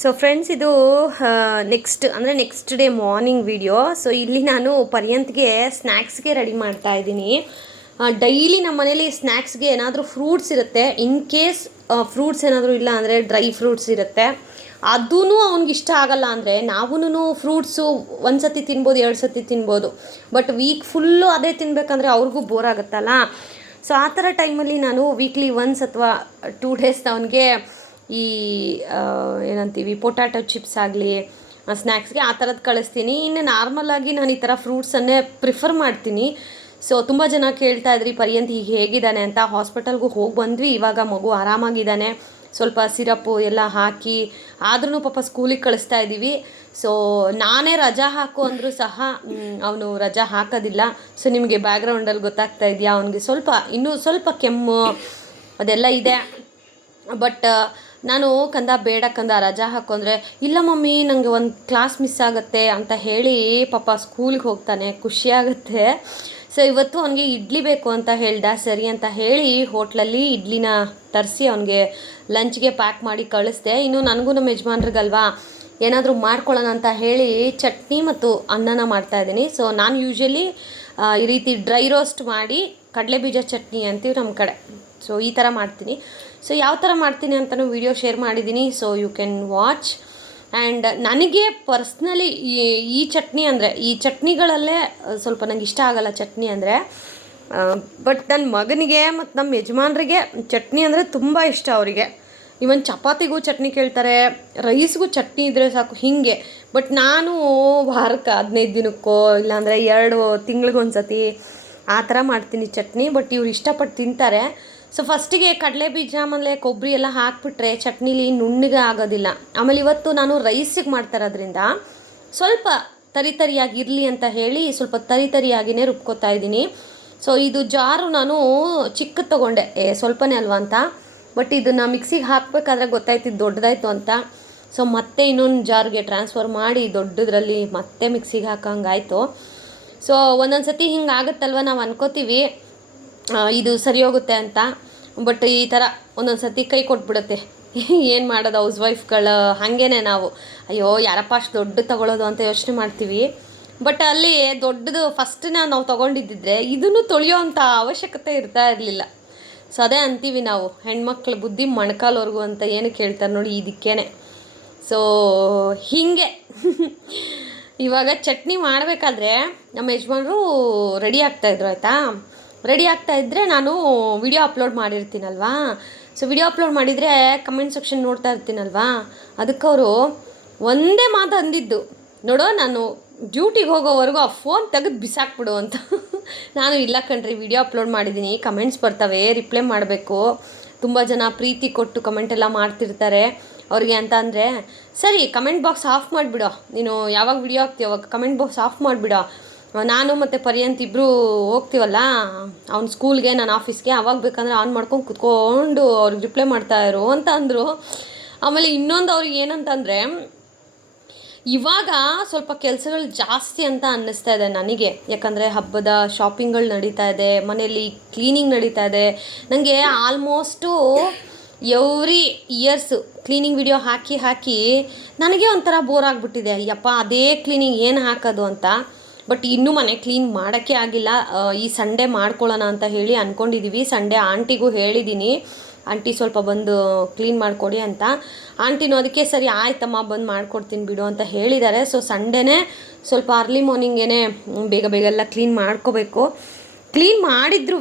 ಸೊ ಫ್ರೆಂಡ್ಸ್ ಇದು ನೆಕ್ಸ್ಟ್ ಅಂದರೆ next day morning video so ಇಲ್ಲಿ ನಾನು ಪರ್ಯಂತ್ಗೆ ಸ್ನ್ಯಾಕ್ಸ್ಗೆ ರೆಡಿ ಮಾಡ್ತಾ ಇದ್ದೀನಿ. ಡೈಲಿ ನಮ್ಮ ಮನೇಲಿ ಸ್ನ್ಯಾಕ್ಸ್ಗೆ ಏನಾದರೂ ಫ್ರೂಟ್ಸ್ ಇರುತ್ತೆ. ಇನ್ ಕೇಸ್ ಫ್ರೂಟ್ಸ್ ಏನಾದರೂ ಇಲ್ಲ ಅಂದರೆ ಡ್ರೈ ಫ್ರೂಟ್ಸ್ ಇರುತ್ತೆ. ಅದೂ ಅವ್ನಿಗೆ ಇಷ್ಟ ಆಗಲ್ಲ ಅಂದರೆ ನಾವೂ ಫ್ರೂಟ್ಸು ಒಂದು ಸತಿ ತಿನ್ಬೋದು, ಎರಡು ಸತಿ ತಿನ್ಬೋದು. ಬಟ್ ವೀಕ್ ಫುಲ್ಲು ಅದೇ ತಿನ್ಬೇಕಂದ್ರೆ ಅವ್ರಿಗೂ ಬೋರ್ ಆಗುತ್ತಲ್ಲ. ಸೊ ಆ ಥರ ಟೈಮಲ್ಲಿ ನಾನು ವೀಕ್ಲಿ ಒನ್ಸ್ ಅಥವಾ ಟೂ ಡೇಸ್ ಅವನಿಗೆ ಈ ಏನಂತೀವಿ, ಪೊಟ್ಯಾಟೊ ಚಿಪ್ಸ್ ಆಗಲಿ ಸ್ನ್ಯಾಕ್ಸ್ಗೆ ಆ ಥರದ್ದು ಕಳಿಸ್ತೀನಿ. ಇನ್ನು ನಾರ್ಮಲಾಗಿ ನಾನು ಈ ಥರ ಫ್ರೂಟ್ಸನ್ನೇ ಪ್ರಿಫರ್ ಮಾಡ್ತೀನಿ. ಸೊ, ತುಂಬ ಜನ ಕೇಳ್ತಾ ಇದ್ರಿ, ಪರ್ಯಂತ ಈಗ ಹೇಗಿದ್ದಾನೆ? ಅಂತ. ಹಾಸ್ಪಿಟಲ್ಗೂ ಹೋಗಿ ಬಂದ್ವಿ. ಇವಾಗ ಮಗು ಆರಾಮಾಗಿದ್ದಾನೆ. ಸ್ವಲ್ಪ ಸಿರಪ್ಪು ಎಲ್ಲ ಹಾಕಿ ಆದ್ರೂ ಪಾಪ ಸ್ಕೂಲಿಗೆ ಕಳಿಸ್ತಾ ಇದ್ದೀವಿ ಸೊ, ನಾನೇ ರಜಾ ಹಾಕು ಅಂದರೂ ಸಹ ಅವನು ರಜಾ ಹಾಕೋದಿಲ್ಲ. ಸೊ, ನಿಮಗೆ ಬ್ಯಾಕ್ಗ್ರೌಂಡಲ್ಲಿ ಗೊತ್ತಾಗ್ತಾ ಇದೆಯಾ? ಅವನಿಗೆ ಸ್ವಲ್ಪ, ಇನ್ನೂ ಸ್ವಲ್ಪ ಕೆಮ್ಮು ಅದೆಲ್ಲ ಇದೆ. ಬಟ್ ನಾನು ಕಂದ ಬೇಡ ಕಂದ ರಜಾ ಹಾಕೊಂಡ್ರೆ, ಇಲ್ಲ ಮಮ್ಮಿ ನನಗೆ ಒಂದು ಕ್ಲಾಸ್ ಮಿಸ್ ಆಗುತ್ತೆ ಅಂತ ಹೇಳಿ ಪಾಪ ಸ್ಕೂಲ್ಗೆ ಹೋಗ್ತಾನೆ ಖುಷಿಯಾಗುತ್ತೆ ಸೊ ಇವತ್ತು ಅವನಿಗೆ ಇಡ್ಲಿ ಬೇಕು ಅಂತ ಹೇಳ್ದ, ಸರಿ ಅಂತ ಹೇಳಿ ಹೋಟ್ಲಲ್ಲಿ ಇಡ್ಲಿನ ತರಿಸಿ ಅವನಿಗೆ ಲಂಚ್ಗೆ ಪ್ಯಾಕ್ ಮಾಡಿ ಕಳಿಸ್ದೆ. ಇನ್ನು ನನಗೂ ನಮ್ಮ ಯಜಮಾನ್ರಿಗಲ್ವಾ, ಏನಾದರೂ ಮಾಡ್ಕೊಳ್ಳೋಣ ಅಂತ ಹೇಳಿ ಚಟ್ನಿ ಮತ್ತು ಅನ್ನನ ಮಾಡ್ತಾ ಇದ್ದೀನಿ. ಸೊ ನಾನು ಯೂಶ್ವಲಿ ಈ ರೀತಿ ಡ್ರೈ ರೋಸ್ಟ್ ಮಾಡಿ ಕಡಲೆ ಬೀಜ ಚಟ್ನಿ ಅಂತೀವಿ ನಮ್ಮ ಕಡೆ. ಸೊ ಈ ಥರ ಮಾಡ್ತೀನಿ. ಸೊ ಯಾವ ಥರ ಮಾಡ್ತೀನಿ ಅಂತಲೂ ವಿಡಿಯೋ ಶೇರ್ ಮಾಡಿದ್ದೀನಿ. So you can watch and ನನಗೆ ಪರ್ಸ್ನಲಿ ಈ ಚಟ್ನಿ ಅಂದರೆ, ಈ ಚಟ್ನಿಗಳಲ್ಲೇ ಸ್ವಲ್ಪ ನಂಗೆ ಇಷ್ಟ ಆಗಲ್ಲ ಚಟ್ನಿ ಅಂದರೆ. ಬಟ್ ನನ್ನ ಮಗನಿಗೆ ಮತ್ತು ನಮ್ಮ ಯಜಮಾನ್ರಿಗೆ ಚಟ್ನಿ ಅಂದರೆ ತುಂಬ ಇಷ್ಟ ಅವರಿಗೆ. ಇವನ್ ಚಪಾತಿಗೂ ಚಟ್ನಿ ಕೇಳ್ತಾರೆ ರೈಸ್ಗೂ ಚಟ್ನಿ ಇದ್ದರೆ ಸಾಕು ಹೀಗೆ. ಬಟ್ ನಾನು ವಾರಕ್ಕೆ ಹದಿನೈದು ದಿನಕ್ಕೋ, ಇಲ್ಲಾಂದರೆ ಎರಡು ತಿಂಗಳಿಗೊಂದು ಸತಿ ಆ ಥರ ಮಾಡ್ತೀನಿ ಚಟ್ನಿ. ಬಟ್ ಇವ್ರು ಇಷ್ಟಪಟ್ಟು ತಿಂತಾರೆ. ಸೊ ಫಸ್ಟಿಗೆ ಕಡಲೆ ಬೀಜ, ಆಮೇಲೆ ಕೊಬ್ಬರಿ ಎಲ್ಲ ಹಾಕ್ಬಿಟ್ರೆ ಚಟ್ನಿಲಿ ನುಣ್ಣಗೆ ಆಗೋದಿಲ್ಲ. ಆಮೇಲೆ ಇವತ್ತು ನಾನು ರೈಸಿಗೆ ಮಾಡ್ತಾ ಇರೋದ್ರಿಂದ ಸ್ವಲ್ಪ ತರಿ ತರಿಯಾಗಿ ಇರಲಿ ಅಂತ ಹೇಳಿ ಸ್ವಲ್ಪ ತರಿ ತರಿಯಾಗಿಯೇ ರುಬ್ಕೋತಾ ಇದ್ದೀನಿ. ಸೊ ಇದು ಜಾರು ನಾನು ಚಿಕ್ಕದು ತೊಗೊಂಡೆ. ಸ್ವಲ್ಪನೇ ಅಲ್ವಾ ಅಂತ. ಬಟ್ ಇದನ್ನು ಮಿಕ್ಸಿಗೆ ಹಾಕಬೇಕಾದ್ರೆ ಗೊತ್ತಾಯ್ತಿದ್ದು ದೊಡ್ಡದಾಯ್ತು ಅಂತ. ಸೊ ಮತ್ತೆ ಇನ್ನೊಂದು ಜಾರ್ಗೆ ಟ್ರಾನ್ಸ್ಫರ್ ಮಾಡಿ ದೊಡ್ಡದ್ರಲ್ಲಿ ಮತ್ತೆ ಮಿಕ್ಸಿಗೆ ಹಾಕಂಗಾಯ್ತು. ಸೊ ಒಂದೊಂದು ಸತಿ ಹಿಂಗೆ ಆಗುತ್ತಲ್ವ ನಾವು ಅನ್ಕೋತೀವಿ. ಇದು ಸರಿ ಹೋಗುತ್ತೆ ಅಂತ. ಬಟ್ ಈ ಥರ ಒಂದೊಂದು ಸತಿ ಕೈ ಕೊಟ್ಬಿಡುತ್ತೆ. (laughs) ಏನು ಮಾಡೋದು ಹೌಸ್ ವೈಫ್ಗಳು ಹಾಗೇನೆ ನಾವು. ಅಯ್ಯೋ, ಯಾರಪ್ಪ ಅಷ್ಟು ದೊಡ್ಡ ತಗೊಳ್ಳೋದು ಅಂತ ಯೋಚನೆ ಮಾಡ್ತೀವಿ. ಬಟ್ ಅಲ್ಲಿ ದೊಡ್ಡದು ಫಸ್ಟ್ನ ನಾವು ತೊಗೊಂಡಿದ್ದಿದ್ರೆ ಇದನ್ನು ತೊಳೆಯೋ ಅಂಥ ಅವಶ್ಯಕತೆ ಇರ್ತಾ ಇರಲಿಲ್ಲ. ಸೊ ಅದೇ ಅಂತೀವಿ ನಾವು. ಹೆಣ್ಮಕ್ಳ ಬುದ್ಧಿ ಮೊಣಕಾಲ್ವರೆಗೂ ಅಂತ ಏನು ಕೇಳ್ತಾರೆ ನೋಡಿ ಇದಕ್ಕೇನೆ. ಸೊ ಹೀಗೆ. (laughs) ಇವಾಗ ಚಟ್ನಿ ಮಾಡಬೇಕಾದ್ರೆ ನಮ್ಮ ಯಜಮಾನರು ರೆಡಿ ಆಗ್ತಾಯಿದ್ರು ಆಯಿತಾ? ರೆಡಿ ಆಗ್ತಾ ಇದ್ದರೆ ನಾನು ವಿಡಿಯೋ ಅಪ್ಲೋಡ್ ಮಾಡಿರ್ತೀನಲ್ವಾ? ಸೊ ವಿಡಿಯೋ ಅಪ್ಲೋಡ್ ಮಾಡಿದರೆ ಕಮೆಂಟ್ ಸೆಕ್ಷನ್ ನೋಡ್ತಾ ಇರ್ತೀನಲ್ವಾ? ಅದಕ್ಕೆ ಅವರು ಒಂದೇ ಮಾತು ಅಂದಿದ್ದು. ನೋಡೋ, ನಾನು ಡ್ಯೂಟಿಗೆ ಹೋಗೋವರೆಗೂ ಆ ಫೋನ್ ತೆಗೆದು ಬಿಸಾಕ್ಬಿಡು ಅಂತ. (laughs) ನಾನು, ಇಲ್ಲ ಕಣ್ರಿ, ವಿಡಿಯೋ ಅಪ್ಲೋಡ್ ಮಾಡಿದ್ದೀನಿ ಕಮೆಂಟ್ಸ್ ಬರ್ತವೆ ರಿಪ್ಲೈ ಮಾಡಬೇಕು. ತುಂಬ ಜನ ಪ್ರೀತಿ ಕೊಟ್ಟು ಕಮೆಂಟ್ ಎಲ್ಲ ಮಾಡ್ತಿರ್ತಾರೆ. ಅವ್ರಿಗೆ ಅಂತ ಅಂದರೆ, ಸರಿ ಕಮೆಂಟ್ ಬಾಕ್ಸ್ ಆಫ್ ಮಾಡಿಬಿಡೋ. ನೀನು ಯಾವಾಗ ವಿಡಿಯೋ ಹಾಕ್ತೀಯ ಅವಾಗ ಕಮೆಂಟ್ ಬಾಕ್ಸ್ ಆಫ್ ಮಾಡಿಬಿಡೋ. ನಾನು ಮತ್ತು ಪರ್ಯಂತ ಇಬ್ಬರು ಹೋಗ್ತೀವಲ್ಲ, ಅವ್ನ ಸ್ಕೂಲ್ಗೆ, ನಾನು ಆಫೀಸ್ಗೆ, ಅವಾಗ ಬೇಕಂದ್ರೆ ಆನ್ ಮಾಡ್ಕೊಂಡು ಕುತ್ಕೊಂಡು ಅವ್ರಿಗೆ ರಿಪ್ಲೈ ಮಾಡ್ತಾ ಇರು ಅಂತ ಅಂದರು. ಆಮೇಲೆ ಇನ್ನೊಂದು ಅವ್ರಿಗೆ ಏನಂತಂದರೆ, ಇವಾಗ ಸ್ವಲ್ಪ ಕೆಲಸಗಳು ಜಾಸ್ತಿ ಅಂತ ಅನ್ನಿಸ್ತಾ ಇದೆ ನನಗೆ. ಯಾಕಂದರೆ ಹಬ್ಬದ ಶಾಪಿಂಗ್ಗಳು ನಡೀತಾ ಇದೆ, ಮನೆಯಲ್ಲಿ ಕ್ಲೀನಿಂಗ್ ನಡೀತಾ ಇದೆ. ನನಗೆ almost every years cleaning video ಹಾಕಿ ಹಾಕಿ ನನಗೆ ಒಂಥರ ಬೋರ್ ಆಗಿಬಿಟ್ಟಿದೆ. ಅಯ್ಯಪ್ಪ, ಅದೇ ಕ್ಲೀನಿಂಗ್ ಏನು ಹಾಕೋದು ಅಂತ. ಬಟ್ ಇನ್ನೂ ಮನೆ ಕ್ಲೀನ್ ಮಾಡೋಕ್ಕೆ ಆಗಿಲ್ಲ. ಈ ಸಂಡೇ ಮಾಡ್ಕೊಳ್ಳೋಣ ಅಂತ ಹೇಳಿ ಅಂದ್ಕೊಂಡಿದ್ದೀವಿ ಸಂಡೇ ಆಂಟಿಗೂ ಹೇಳಿದ್ದೀನಿ ಆಂಟಿ ಸ್ವಲ್ಪ ಬಂದು ಕ್ಲೀನ್ ಮಾಡಿಕೊಡಿ ಅಂತ. ಆಂಟಿನೂ ಅದಕ್ಕೆ ಸರಿ ಆಯ್ತಮ್ಮ, ಬಂದು ಮಾಡ್ಕೊಡ್ತೀನಿ ಬಿಡು ಅಂತ ಹೇಳಿದ್ದಾರೆ. ಸೊ ಸಂಡೇನೇ ಸ್ವಲ್ಪ ಅರ್ಲಿ ಮಾರ್ನಿಂಗೇನೆ ಬೇಗ ಬೇಗ ಎಲ್ಲ ಕ್ಲೀನ್ ಮಾಡ್ಕೋಬೇಕು. ಕ್ಲೀನ್ ಮಾಡಿದ್ರೂ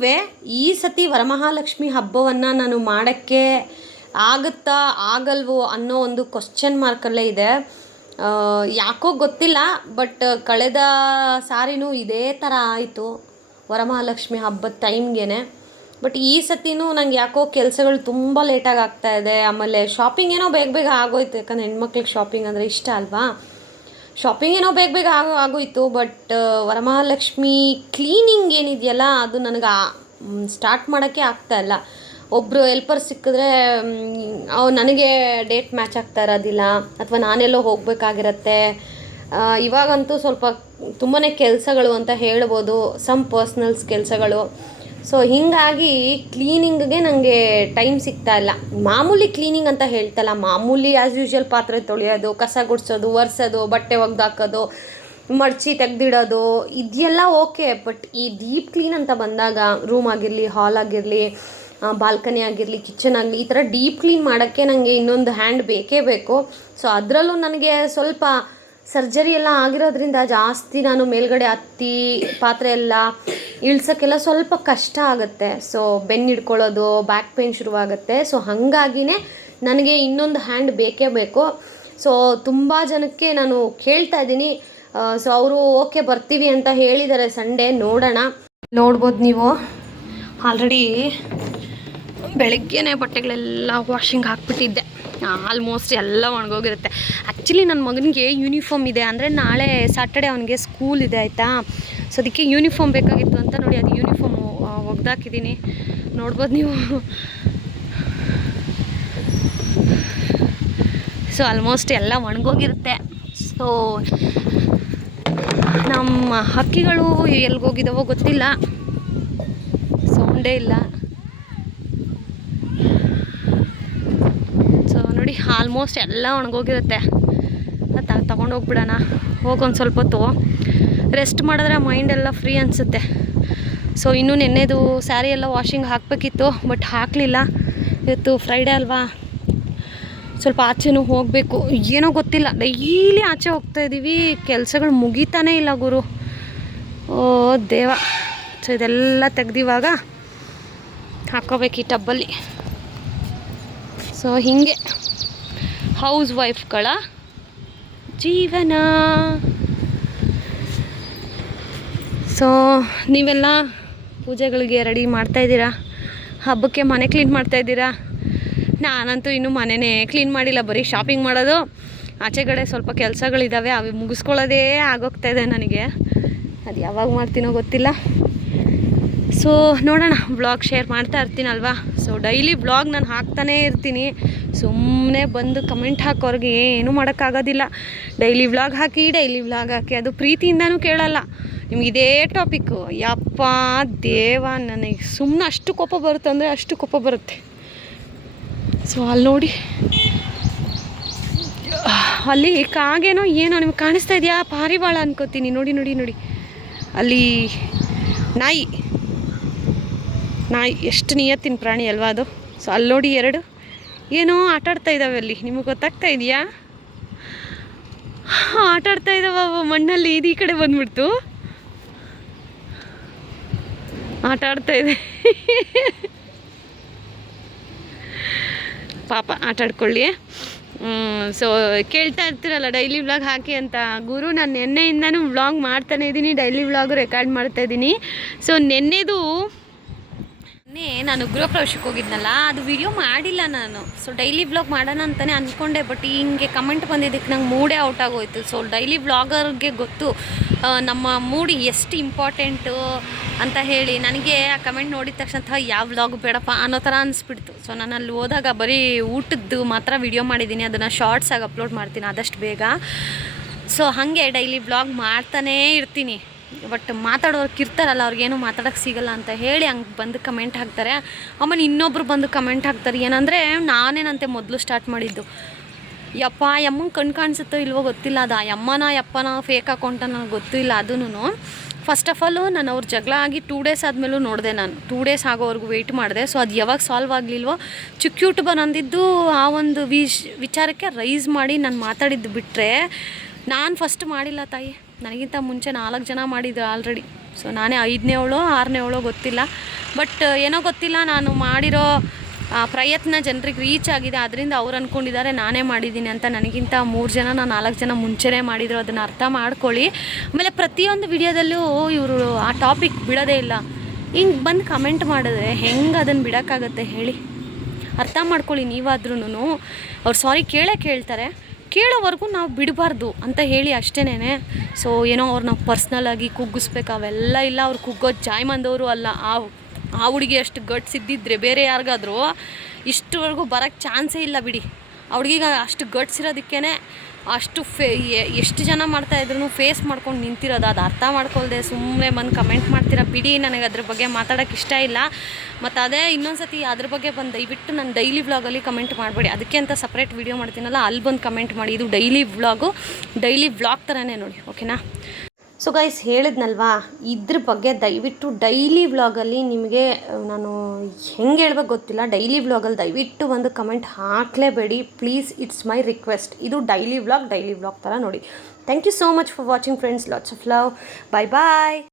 ಈ ಸತಿ ವರಮಹಾಲಕ್ಷ್ಮಿ ಹಬ್ಬವನ್ನು ನಾನು ಮಾಡೋಕ್ಕೆ ಆಗುತ್ತಾ ಆಗಲ್ವೋ ಅನ್ನೋ ಒಂದು ಕ್ವಶನ್ ಮಾರ್ಕಲ್ಲೇ ಇದೆ. ಯಾಕೋ ಗೊತ್ತಿಲ್ಲ ಬಟ್ ಕಳೆದ ಸಾರಿನೂ ಇದೇ ಥರ ಆಯಿತು. ವರಮಹಾಲಕ್ಷ್ಮಿ ಹಬ್ಬದ ಟೈಮ್ಗೆ ಬಟ್ ಈ ಸತಿನೂ ನಂಗೆ ಯಾಕೋ ಕೆಲಸಗಳು ತುಂಬ ಲೇಟಾಗಿ ಆಗ್ತಾ ಇದೆ. ಆಮೇಲೆ ಶಾಪಿಂಗ್ ಏನೋ ಬೇಗ ಬೇಗ ಆಗೋಯ್ತು. ಯಾಕಂದ್ರೆ ಹೆಣ್ಮಕ್ಳಿಗೆ ಶಾಪಿಂಗ್ ಅಂದರೆ ಇಷ್ಟ ಅಲ್ವಾ? ಶಾಪಿಂಗ್ ಏನೋ ಬೇಗ ಬೇಗ ಆಗೋ, ಆಗೋಯ್ತು ಬಟ್ ವರಮಹಾಲಕ್ಷ್ಮಿ ಕ್ಲೀನಿಂಗ್ ಏನಿದೆಯಲ್ಲ, ಅದು ನನಗೆ ಸ್ಟಾರ್ಟ್ ಮಾಡೋಕ್ಕೆ ಇಲ್ಲ. ಒಬ್ಬರು ಹೆಲ್ಪರ್ ಸಿಕ್ಕಿದ್ರೆ ಅವ್ರು ನನಗೆ ಡೇಟ್ ಮ್ಯಾಚ್ ಆಗ್ತಾ ಇರೋದಿಲ್ಲ, ಅಥವಾ ನಾನೆಲ್ಲೋ ಹೋಗಬೇಕಾಗಿರತ್ತೆ. ಇವಾಗಂತೂ ಸ್ವಲ್ಪ ತುಂಬಾ ಕೆಲಸಗಳು ಅಂತ ಹೇಳ್ಬೋದು ಸಮ್ ಪರ್ಸ್ನಲ್ಸ್ ಕೆಲಸಗಳು. ಸೊ ಹೀಗಾಗಿ ಕ್ಲೀನಿಂಗ್ಗೆ ನನಗೆ ಟೈಮ್ ಸಿಗ್ತಾ ಇಲ್ಲ. ಮಾಮೂಲಿ ಕ್ಲೀನಿಂಗ್ ಅಂತ ಹೇಳ್ತಲ್ಲ, ಮಾಮೂಲಿ ಆ್ಯಸ್ ಯೂಶ್ವಲ್ ಪಾತ್ರೆ ತೊಳೆಯೋದು, ಕಸ ಗುಡಿಸೋದು, ಒರೆಸೋದು, ಬಟ್ಟೆ ಒಗ್ದಾಕೋದು, ಮಡ್ಚಿ ತೆಗ್ದಿಡೋದು, ಇದೆಲ್ಲ ಓಕೆ ಬಟ್ ಈ ಡೀಪ್ ಕ್ಲೀನ್ ಅಂತ ಬಂದಾಗ ರೂಮ್ ಆಗಿರಲಿ ಹಾಲ್ ಆಗಿರಲಿ ಬಾಲ್ಕನಿ ಆಗಿರಲಿ ಕಿಚನ್ ಆಗಲಿ ಈ ಥರ ಡೀಪ್ ಕ್ಲೀನ್ ಮಾಡೋಕ್ಕೆ ನನಗೆ ಇನ್ನೊಂದು ಹ್ಯಾಂಡ್ ಬೇಕೇ ಬೇಕು. ಸೊ ಅದರಲ್ಲೂ ನನಗೆ ಸ್ವಲ್ಪ ಸರ್ಜರಿ ಎಲ್ಲ ಆಗಿರೋದ್ರಿಂದ ಜಾಸ್ತಿ ನಾನು ಮೇಲ್ಗಡೆ ಹತ್ತಿ ಪಾತ್ರೆ ಎಲ್ಲ ಇಳ್ಸೋಕ್ಕೆಲ್ಲ ಸ್ವಲ್ಪ ಕಷ್ಟ ಆಗುತ್ತೆ. ಸೊ ಬೆನ್ನು ಹಿಡ್ಕೊಳ್ಳೋದು ಬ್ಯಾಕ್ ಪೇನ್ ಶುರುವಾಗುತ್ತೆ. ಸೊ ಹಾಗಾಗಿನೇ ನನಗೆ ಇನ್ನೊಂದು ಹ್ಯಾಂಡ್ ಬೇಕೇ ಬೇಕು. ಸೊ ತುಂಬ ಜನಕ್ಕೆ ನಾನು ಕೇಳ್ತಾ ಇದ್ದೀನಿ. ಸೊ ಅವರು ಓಕೆ ಬರ್ತೀವಿ ಅಂತ ಹೇಳಿದ್ದಾರೆ. ಸಂಡೇ ನೋಡೋಣ. ನೋಡ್ಬೋದು ನೀವು. ಆಲ್ರೆಡಿ ಬೆಳಗ್ಗೆನೇ ಬಟ್ಟೆಗಳೆಲ್ಲ ವಾಷಿಂಗ್ ಹಾಕ್ಬಿಟ್ಟಿದ್ದೆ. ಆಲ್ಮೋಸ್ಟ್ ಎಲ್ಲ ಒಣಗೋಗಿರುತ್ತೆ. ಆ್ಯಕ್ಚುಲಿ ನನ್ನ ಮಗನಿಗೆ ಯೂನಿಫಾರ್ಮ್ ಇದೆ. ಅಂದರೆ ನಾಳೆ ಸಾಟರ್ಡೆ ಅವನಿಗೆ ಸ್ಕೂಲ್ ಇದೆ, ಆಯಿತಾ? ಸೊ ಅದಕ್ಕೆ ಯೂನಿಫಾರ್ಮ್ ಬೇಕಾಗಿತ್ತು ಅಂತ ನೋಡಿ ಅದು ಯೂನಿಫಾರ್ಮ್ ಒಗ್ದಾಕಿದ್ದೀನಿ ನೋಡ್ಬೋದು ನೀವು. ಸೊ ಆಲ್ಮೋಸ್ಟ್ ಎಲ್ಲ ಒಣಗೋಗಿರುತ್ತೆ. ಸೊ ನಮ್ಮ ಹಕ್ಕಿಗಳು ಎಲ್ಲಿಗೋಗಿದ್ದಾವೋ ಗೊತ್ತಿಲ್ಲ. ಸೌಂಡೇ ಇಲ್ಲ ಸೊ ನೋಡಿ ಆಲ್ಮೋಸ್ಟ್ ಎಲ್ಲ ಒಣಗೋಗಿರುತ್ತೆ. ತ ತಗೊಂಡೋಗ್ಬಿಡೋಣ ಹೋಗೊಂದು ಸ್ವಲ್ಪ ಹೊತ್ತು. ರೆಸ್ಟ್ ಮಾಡಿದ್ರೆ ಮೈಂಡ್ ಎಲ್ಲ ಫ್ರೀ ಅನಿಸುತ್ತೆ. ಸೊ ಇನ್ನೂ ನೆನ್ನೆದು ಸ್ಯಾರಿ ಎಲ್ಲ ವಾಷಿಂಗ್ ಹಾಕಬೇಕಿತ್ತು ಬಟ್ ಹಾಕಲಿಲ್ಲ. ಇವತ್ತು ಫ್ರೈಡೇ ಅಲ್ವಾ? ಸ್ವಲ್ಪ ಆಚೆನೂ ಹೋಗಬೇಕು. ಏನೋ ಗೊತ್ತಿಲ್ಲ. ಡೈಲಿ ಆಚೆ ಹೋಗ್ತಾ ಇದ್ದೀವಿ ಕೆಲಸಗಳು ಮುಗೀತಾನೇ ಇಲ್ಲ ಗುರು. ಓ, ದೇವ. ಸೊ ಇದೆಲ್ಲ ತೆಗ್ದಿವಾಗ ಹಾಕೋಬೇಕು ಈ ಟಬ್ಬಲ್ಲಿ. ಸೊ ಹೀಗೆ. ಹೌಸ್ ವೈಫ್ಗಳ ಜೀವನ. ಸೊ ನೀವೆಲ್ಲ ಪೂಜೆಗಳಿಗೆ ರೆಡಿ ಮಾಡ್ತಾಯಿದ್ದೀರಾ ಹಬ್ಬಕ್ಕೆ ಮನೆ ಕ್ಲೀನ್ ಮಾಡ್ತಾಯಿದ್ದೀರಾ ನಾನಂತೂ ಇನ್ನೂ ಮನೆನೇ ಕ್ಲೀನ್ ಮಾಡಿಲ್ಲ, ಬರೀ ಶಾಪಿಂಗ್ ಮಾಡೋದು. ಆಚೆಗಡೆ ಸ್ವಲ್ಪ ಕೆಲಸಗಳಿದ್ದಾವೆ ಅವು ಮುಗಿಸ್ಕೊಳ್ಳೋದೇ ಆಗೋಗ್ತಾ ಇದೆ ನನಗೆ. ಅದು ಯಾವಾಗ ಮಾಡ್ತೀನೋ ಗೊತ್ತಿಲ್ಲ. ಸೊ ನೋಡೋಣ ಬ್ಲಾಗ್ ಶೇರ್ ಮಾಡ್ತಾ ಇರ್ತೀನಲ್ವಾ? ಸೊ ಡೈಲಿ ವ್ಲಾಗ್ ನಾನು ಹಾಕ್ತಾನೇ ಇರ್ತೀನಿ. ಸುಮ್ಮನೆ ಬಂದು ಕಮೆಂಟ್ ಹಾಕೋರಿಗೆ ಏನೂ ಮಾಡೋಕ್ಕಾಗೋದಿಲ್ಲ. ಡೈಲಿ ವ್ಲಾಗ್ ಹಾಕಿ, ಡೈಲಿ ವ್ಲಾಗ್ ಹಾಕಿ, ಅದು ಪ್ರೀತಿಯಿಂದನೂ ಕೇಳಲ್ಲ. ನಿಮ್ಗೆ ಇದೇ ಟಾಪಿಕ್ಕು ಯಪ್ಪ ದೇವ ನನಗೆ. ಸುಮ್ಮನೆ ಅಷ್ಟು ಕೋಪ ಬರುತ್ತೆ ಅಂದರೆ ಅಷ್ಟು ಕೋಪ ಬರುತ್ತೆ. ಸೊ ಅಲ್ಲಿ ನೋಡಿ. ಅಲ್ಲಿ ಕಾಗೇನೋ ಏನೋ ನಿಮ್ಗೆ ಕಾಣಿಸ್ತಾ ಇದೆಯಾ? ಪಾರಿವಾಳ ಅನ್ಕೋತೀನಿ. ನೋಡಿ ನೋಡಿ ನೋಡಿ. ಅಲ್ಲಿ ನಾಯಿ. ನಾಯಿ ಎಷ್ಟು ನಿಯತ್ತಿನ ಪ್ರಾಣಿ ಅಲ್ವಾ ಅದು? ಸೊ ಅಲ್ಲಿ ನೋಡಿ ಎರಡು. ಏನೋ ಆಟಾಡ್ತಾ ಇದ್ದಾವೆ ಅಲ್ಲಿ. ನಿಮಗೆ ಗೊತ್ತಾಗ್ತಾ ಇದೆಯಾ? ಆಟಾಡ್ತಾ ಇದ್ದಾವ ಮಣ್ಣಲ್ಲಿ ಇದು ಈ ಕಡೆ ಬಂದ್ಬಿಡ್ತು. ಆಟಾಡ್ತಾ ಇದೆ. ಪಾಪ ಆಟಾಡ್ಕೊಳ್ಳಿ ಸೊ ಕೇಳ್ತಾ ಇರ್ತೀರಲ್ಲ, ಡೈಲಿ ವ್ಲಾಗ್ ಹಾಕಿ ಅಂತ. ಗುರು, ನಾನು ನಿನ್ನೆಯಿಂದನೂ ವ್ಲಾಗ್ ಮಾಡ್ತಾನೆ ಇದ್ದೀನಿ ಡೈಲಿ ವ್ಲಾಗು ರೆಕಾರ್ಡ್ ಮಾಡ್ತಾ ಇದ್ದೀನಿ ಸೊ ನಿನ್ನೆದು ನಿನ್ನೆ ನಾನು ಗೃಹ ಪ್ರವೇಶಕ್ಕೆ ಹೋಗಿದ್ನಲ್ಲ ಅದು ವಿಡಿಯೋ ಮಾಡಿಲ್ಲ ನಾನು. ಸೊ ಡೈಲಿ ವ್ಲಾಗ್ ಮಾಡೋಣ ಅಂತಲೇ ಅಂದ್ಕೊಂಡೆ ಬಟ್ ಹಿಂಗೆ ಕಮೆಂಟ್ ಬಂದಿದ್ದಕ್ಕೆ ನಂಗೆ ಮೂಡೇ ಔಟ್ ಆಗೋಯ್ತು. ಸೊ ಡೈಲಿ ವ್ಲಾಗರ್ಗೆ ಗೊತ್ತು ನಮ್ಮ ಮೂಡ್ ಎಷ್ಟು ಇಂಪಾರ್ಟೆಂಟು ಅಂತ ಹೇಳಿ. ನನಗೆ ಆ ಕಮೆಂಟ್ ನೋಡಿದ ತಕ್ಷಣ "ಥು, ಯಾವ ವ್ಲಾಗ್ ಬೇಡಪ್ಪ ಅನ್ನೋ ಥರ ಅನಿಸ್ಬಿಡ್ತು. ಸೊ ನಾನು ಅಲ್ಲಿ ಹೋದಾಗ ಬರೀ ಊಟದ್ದು ಮಾತ್ರ ವಿಡಿಯೋ ಮಾಡಿದ್ದೀನಿ ಅದನ್ನು ಶಾರ್ಟ್ಸಾಗಿ ಅಪ್ಲೋಡ್ ಮಾಡ್ತೀನಿ ಆದಷ್ಟು ಬೇಗ. ಸೊ ಹಾಗೆ ಡೈಲಿ ವ್ಲಾಗ್ ಮಾಡ್ತಾನೇ ಇರ್ತೀನಿ. ಬಟ್ ಮಾತಾಡೋರ್ಗೆ ಇರ್ತಾರಲ್ಲ ಅವ್ರಿಗೇನು ಮಾತಾಡೋಕ್ಕೆ ಸಿಗಲ್ಲ ಅಂತ ಹೇಳಿ ಹಂಗೆ ಬಂದು ಕಮೆಂಟ್ ಹಾಕ್ತಾರೆ. ಆಮೇಲೆ ಇನ್ನೊಬ್ರು ಬಂದು ಕಮೆಂಟ್ ಹಾಕ್ತಾರೆ, ಏನಂದರೆ ನಾನೇನಂತೆ ಮೊದಲು ಸ್ಟಾರ್ಟ್ ಮಾಡಿದ್ದು. ಯಪ್ಪ ಯಮ್ಮಂಗೆ ಕಣ್ ಕಾಣಿಸುತ್ತೋ ಇಲ್ವೋ ಗೊತ್ತಿಲ್ಲ, ಅದು ಆ ಯಮ್ಮನ ಯಪ್ಪನ ಫೇಕ್ ಅಕೌಂಟ ನನಗೆ ಗೊತ್ತಿಲ್ಲ ಅದೂ ಫಸ್ಟ್ ಆಫ್ ಆಲು ನಾನು ಅವ್ರ ಜಗಳ ಆಗಿ ಟೂ ಡೇಸ್ ಆದಮೇಲೂ ನೋಡಿದೆ ನಾನು. ಟೂ ಡೇಸ್ ಆಗೋವರೆಗೂ ವೆಯ್ಟ್ ಮಾಡಿದೆ. ಸೊ ಅದು ಯಾವಾಗ ಸಾಲ್ವ್ ಆಗಲಿಲ್ವೋ ಚಿಕ್ಕ ಯೂಟ್ಯೂಬರ್ ಅಂದಿದ್ದು ಆ ಒಂದು ವಿಶ್ ವಿಚಾರಕ್ಕೆ ರೈಸ್ ಮಾಡಿ ನಾನು ಮಾತಾಡಿದ್ದು ಬಿಟ್ಟರೆ ನಾನು ಫಸ್ಟ್ ಮಾಡಿಲ್ಲ ತಾಯಿ. ನನಗಿಂತ ಮುಂಚೆ ನಾಲ್ಕು ಜನ ಮಾಡಿದ್ರು ಆಲ್ರೆಡಿ ಸೊ ನಾನೇ ಐದನೇ ಅವಳು, ಆರನೇ ಅವಳು ಗೊತ್ತಿಲ್ಲ. ಬಟ್ ಏನೋ ಗೊತ್ತಿಲ್ಲ, ನಾನು ಮಾಡಿರೋ ಪ್ರಯತ್ನ ಜನರಿಗೆ ರೀಚ್ ಆಗಿದೆ. ಅದರಿಂದ ಅವ್ರು ಅಂದ್ಕೊಂಡಿದ್ದಾರೆ ನಾನೇ ಮಾಡಿದ್ದೀನಿ ಅಂತ. ನನಗಿಂತ ಮೂರು ಜನ ನಾನು ನಾಲ್ಕು ಜನ ಮುಂಚೆನೇ ಮಾಡಿದ್ರು. ಅದನ್ನು ಅರ್ಥ ಮಾಡ್ಕೊಳ್ಳಿ. ಆಮೇಲೆ ಪ್ರತಿಯೊಂದು ವಿಡಿಯೋದಲ್ಲೂ ಇವರು ಆ ಟಾಪಿಕ್ ಬಿಡೋದೇ ಇಲ್ಲ. ಹಿಂಗೆ ಬಂದು ಕಮೆಂಟ್ ಮಾಡಿದ್ರೆ ಹೆಂಗೆ ಅದನ್ನು ಬಿಡೋಕ್ಕಾಗತ್ತೆ ಹೇಳಿ. ಅರ್ಥ ಮಾಡ್ಕೊಳ್ಳಿ ನೀವಾದ್ರೂ ಅವ್ರು ಸಾರಿ ಕೇಳೇ ಕೇಳ್ತಾರೆ. ಕೇಳೋವರೆಗೂ ನಾವು ಬಿಡಬಾರ್ದು ಅಂತ ಹೇಳಿ ಅಷ್ಟೇನೆ ಸೊ ಏನೋ ಅವ್ರು ನಾವು ಪರ್ಸ್ನಲಾಗಿ ಕುಗ್ಗಿಸ್ಬೇಕು, ಅವೆಲ್ಲ ಇಲ್ಲ. ಅವ್ರು ಕುಗ್ಗೋ ಜಾಯ್ಮಂದವರು ಅಲ್ಲ. ಆ ಆ ಹುಡುಗಿ ಅಷ್ಟು ಗಟ್ಸ್ ಇದ್ದಿದ್ರೆ ಬೇರೆ ಯಾರಿಗಾದ್ರೂ ಇಷ್ಟುವರೆಗೂ ಬರೋಕ್ಕೆ ಚಾನ್ಸೇ ಇಲ್ಲ ಬಿಡಿ. ಆ ಹುಡುಗಿಗೆ ಅಷ್ಟು ಗಟ್ಸ್ ಇರೋದಕ್ಕೇ ಅಷ್ಟು ಫೇ ಎಷ್ಟು ಜನ ಮಾಡ್ತಾಯಿದ್ರು ಫೇಸ್ ಮಾಡ್ಕೊಂಡು ನಿಂತಿರೋದು, ಅದು ಅರ್ಥ ಮಾಡ್ಕೊಳ್ದೆ. ಸುಮ್ಮನೆ ಬಂದು ಕಮೆಂಟ್ ಮಾಡ್ತೀರಾ? ಬಿಡಿ, ನನಗೆ ಅದ್ರ ಬಗ್ಗೆ ಮಾತಾಡೋಕೆ ಇಷ್ಟ ಇಲ್ಲ. ಮತ್ತು ಅದೇ ಇನ್ನೊಂದು ಸತಿ ಅದ್ರ ಬಗ್ಗೆ ಬಂದು ದಯವಿಟ್ಟು ನಾನು ಡೈಲಿ ವ್ಲಾಗಲ್ಲಿ ಕಮೆಂಟ್ ಮಾಡಬೇಡಿ. ಅದಕ್ಕೆ ಅಂತ ಸಪ್ರೇಟ್ ವೀಡಿಯೋ ಮಾಡ್ತೀನಲ್ಲ, ಅಲ್ಲಿ ಬಂದು ಕಮೆಂಟ್ ಮಾಡಿ. ಇದು ಡೈಲಿ ವ್ಲಾಗು ಡೈಲಿ ವ್ಲಾಗ್ ಥರನೇ ನೋಡಿ ಓಕೆನಾ ಸೊ ಗೈಸ್ ಹೇಳಿದ್ನಲ್ವಾ? ಇದ್ರ ಬಗ್ಗೆ ದಯವಿಟ್ಟು ಡೈಲಿ ವ್ಲಾಗಲ್ಲಿ ನಿಮಗೆ ನಾನು ಹೆಂಗೆ ಹೇಳ್ಬೇಕು ಗೊತ್ತಿಲ್ಲ. ಡೈಲಿ ವ್ಲಾಗಲ್ಲಿ ದಯವಿಟ್ಟು ಒಂದು ಕಮೆಂಟ್ ಹಾಕಲೇಬೇಡಿ. ಪ್ಲೀಸ್ ಇಟ್ಸ್ ಮೈ ರಿಕ್ವೆಸ್ಟ್ ಇದು ಡೈಲಿ ವ್ಲಾಗ್ ಡೈಲಿ ವ್ಲಾಗ್ ಥರ ನೋಡಿ. Thank you so much for watching friends lots of love bye bye